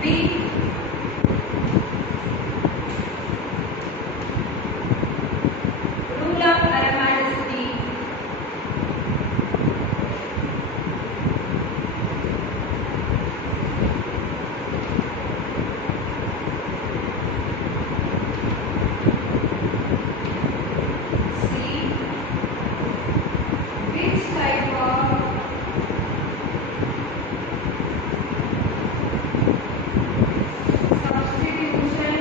B. Rule of aromaticity. C. Which type of substitution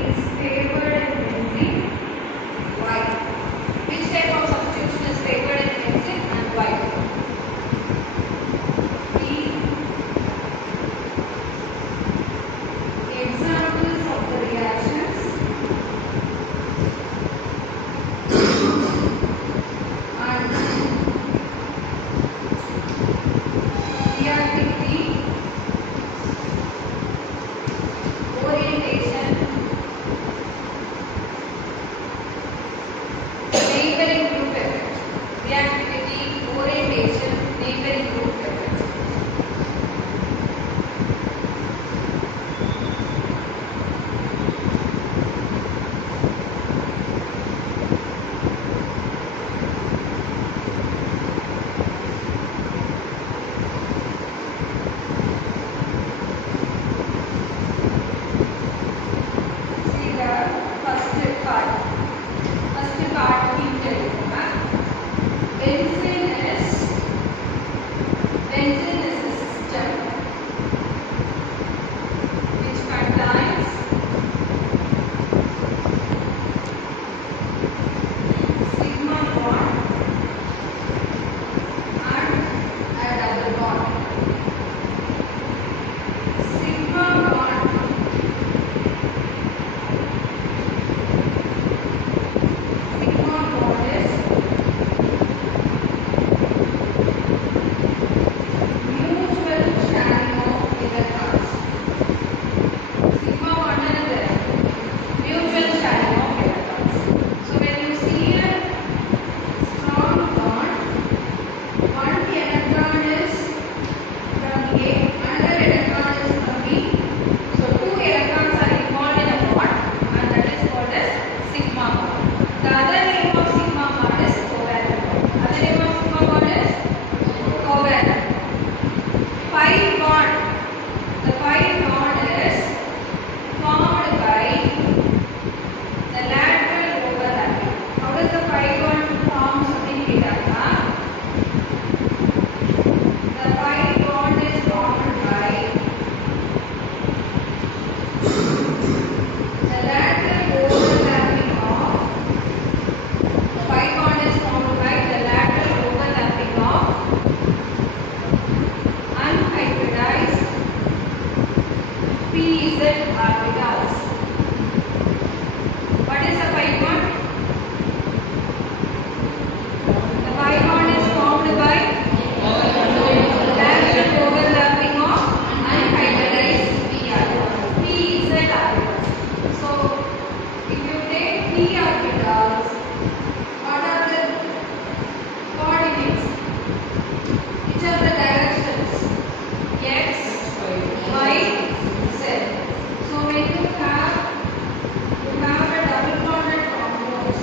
is favored in benzene? Why? Which type of substitution is favored in benzene and why? B. Examples of the reactions. And reactivity, orientation, neighboring group effect. Reactivity, orientation, neighboring group effect. See the first part. First part hinted. Benzene is a system which contains sigma bond and a double bond. Sigma bond is mutual sharing of electrons. Sigma bond is mutual sharing of electrons. So when you see a strong bond, one electron is from A, another electron is from B. So two electrons are involved in a bond, and that is called as sigma bond. The other name of sigma bond is covalent bond. Other name of sigma bond is covalent. Pi bond. The pi bond is formed by the lateral overlapping. How does the pi bond form? Something kita. The pi bond is formed by the lateral overlapping of the pi bond is formed by the lateral overlapping of unhybridized pz orbitals. What is the pi bond? The pi bond is formed by lateral overlapping of unhybridized pz orbitals. So if you take p orbitals, what are the coordinates? Which are the directions? X, Y, Z. So when you have a double bonded compounds,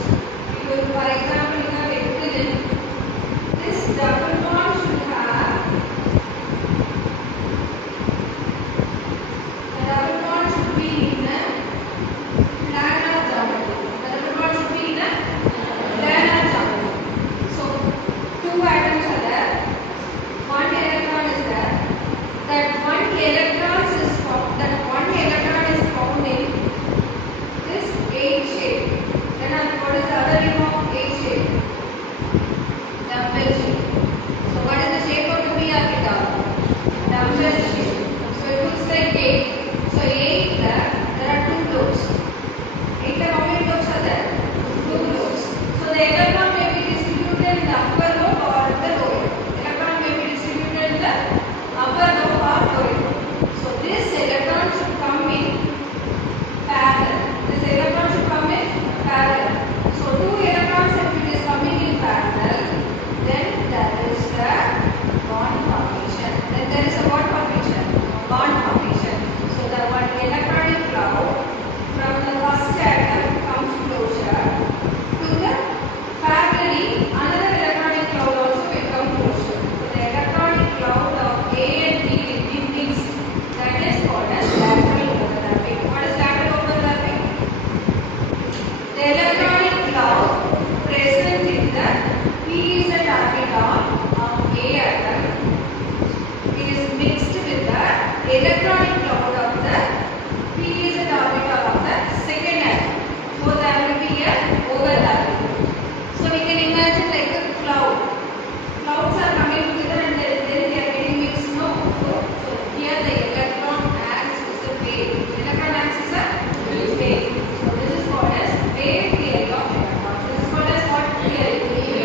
for example, you have ethylene. This double bond should have the double bond should be in a planar geometry. The double bond should be in a planar geometry. So two atoms are there. One electron is there. That one electron is found in this H shape. Then what is the other name of H shape? Dumbbell shape. parallel. So two electrons, if it is coming in parallel, then there is a bond formation. Then there is a what formation? Bond formation. So the one electronic cloud from the first atom comes closer to the parallelly another electronic cloud also will come closer. So the electronic cloud of A and B will be mixed. That is called as lateral overlapping. What is lateral overlapping? The electronic cloud present in the p-z orbital of A atom is mixed with the electronic cloud of the p-z orbital of the second atom. So there will be a overlapping. So we can imagine like a cloud. Clouds are coming together and then they are getting mixed. No. So here the electron acts as a wave. Electron acts as a wave. So this is called as wave theory of electrons. This is called as what theory?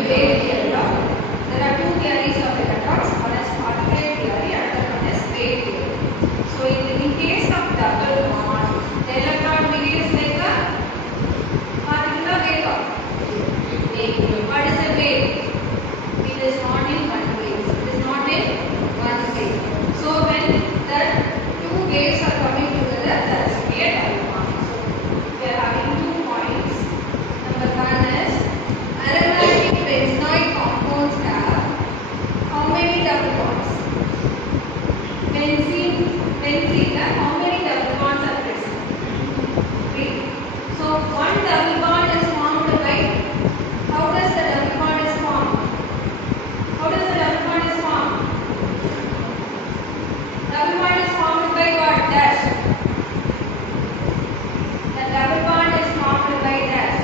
Wave theory of. There are two theories of electrons. One is particle theory and the other one is wave theory. So in case of double bond, the electron behaves like a particle wave. What is a wave? It is not in one wave. It is not in one wave. So when the two waves are coming together, there is a double bond. So we are having 2 points. Number 1 is aromatic benzenoid compounds have how many double bonds? Benzene, how many double bonds are present? 3. So one double bond is formed by. How does the double bond is formed? How does the double bond is formed? Double bond is formed by what? Dash. The double bond is formed by dash.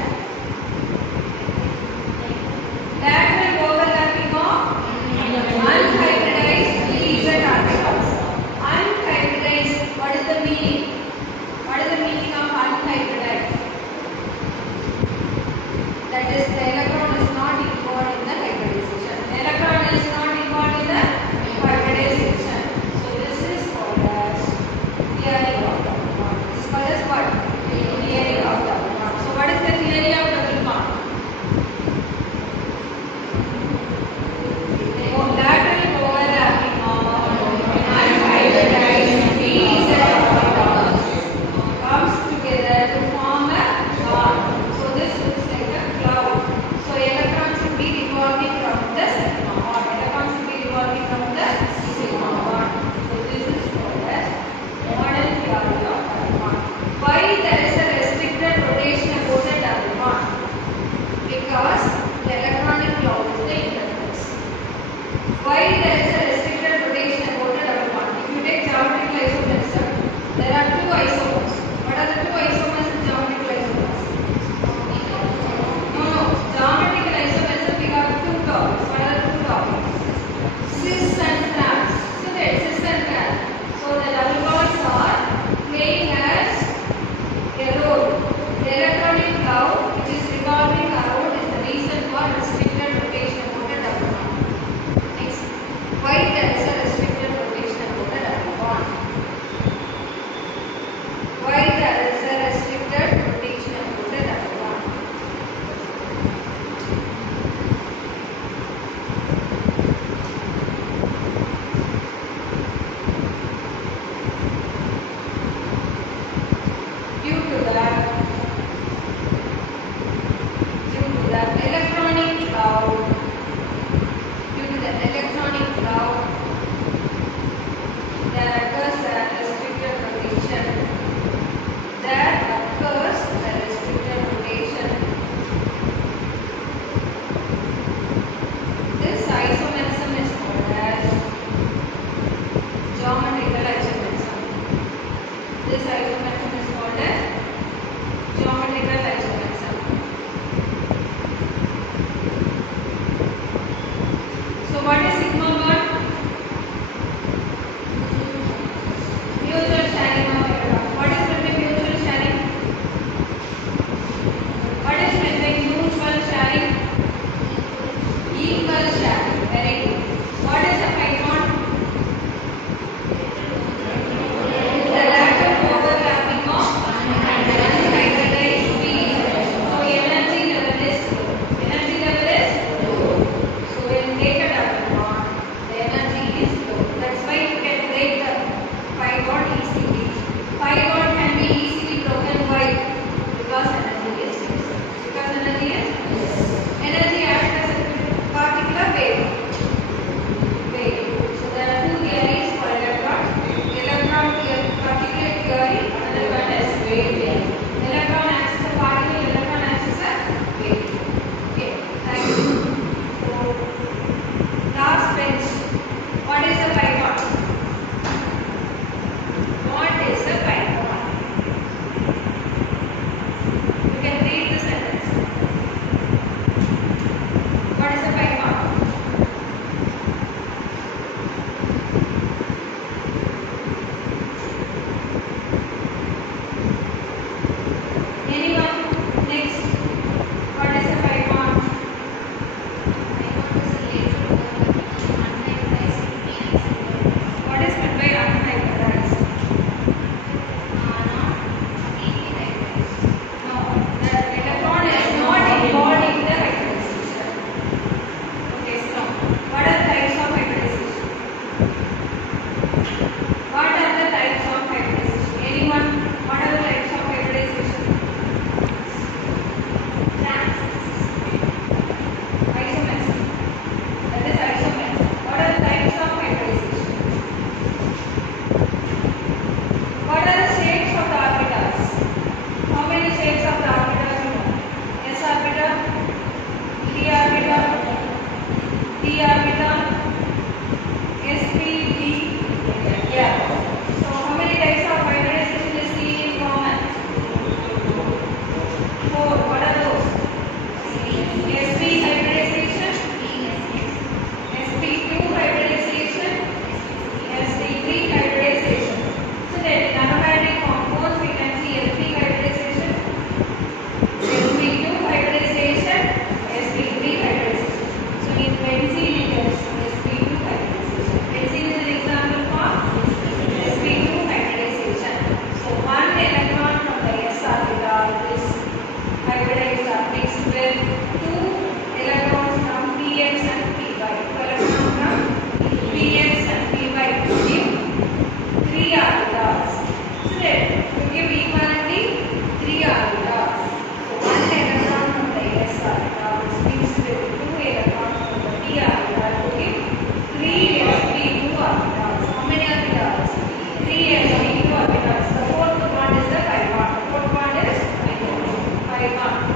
Lateral overlapping of unhybridized p-z orbitals. Unhybridized. What is the meaning? What is the meaning of unhybridized? by 1.